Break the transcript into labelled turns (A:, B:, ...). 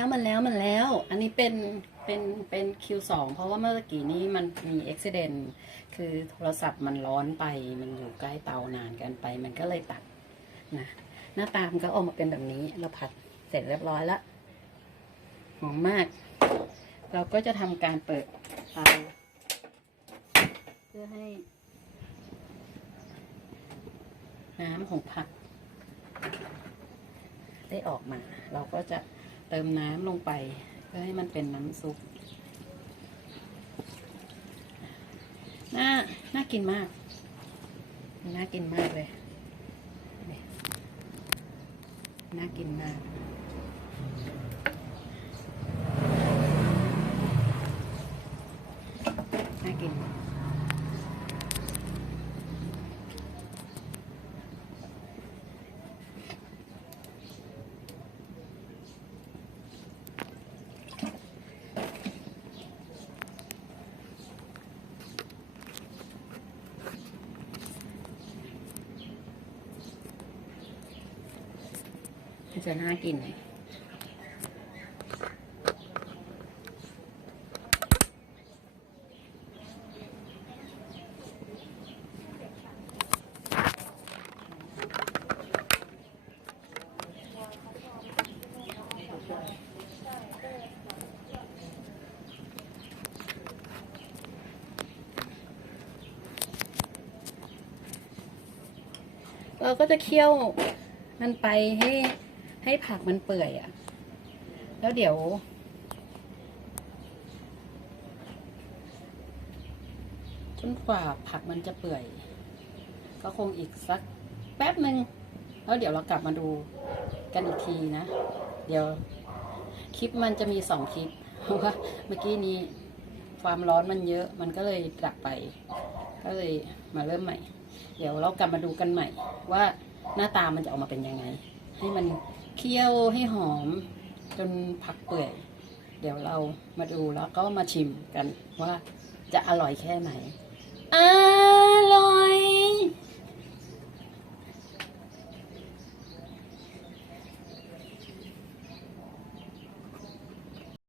A: แล้วมันแล้วมันแล้ว อันนี้เป็นเป็นเป็น Q2 เพราะว่าเมื่อกี้นี้มันมีอุบิเหตุคือโทรศัพท์มันร้อนไปมันอยู่ใกล้เตานานเกินไป มันก็เลยตัดนะหน้าตามก็ออกมาเป็นแบบนี้เราผัดเสร็จเรียบร้อยแล้วหอมมาก เราก็จะทำการเปิดเตาเพื่อให้น้ำของผักได้ออกมา เราก็จะ เติมน้ำลงไป เพื่อให้มันเป็นน้ำซุปน่าน่ากินมาก น่ากินมากเลย น่ากินมาก มันจะน่ากินไหมเราก็จะเคี่ยวมันไปให้ ให้ผักมันเปื่อยอะ่ะ แล้วเดี๋ยว จนกว่าผักมันจะเปื่อย ก็คงอีกสักแป๊บหนึ่งแล้วเดี๋ยวเรากลับมาดูกันอีกทีนะ เดี๋ยวคลิปมันจะมีสองคลิป เพราะว่าเมื่อกี้นี้ความร้อนมันเยอะ มันก็เลยดับไป ก็เลยมาเริ่มใหม่ เดี๋ยวเรากลับมาดูกันใหม่ ว่าหน้าตามันจะออกมาเป็นยังไง ให้มัน เคี่ยวให้หอมจนผักเปื่อย เดี๋ยวเรามาดูแล้วก็มาชิมกันว่าจะอร่อยแค่ไหนอ้า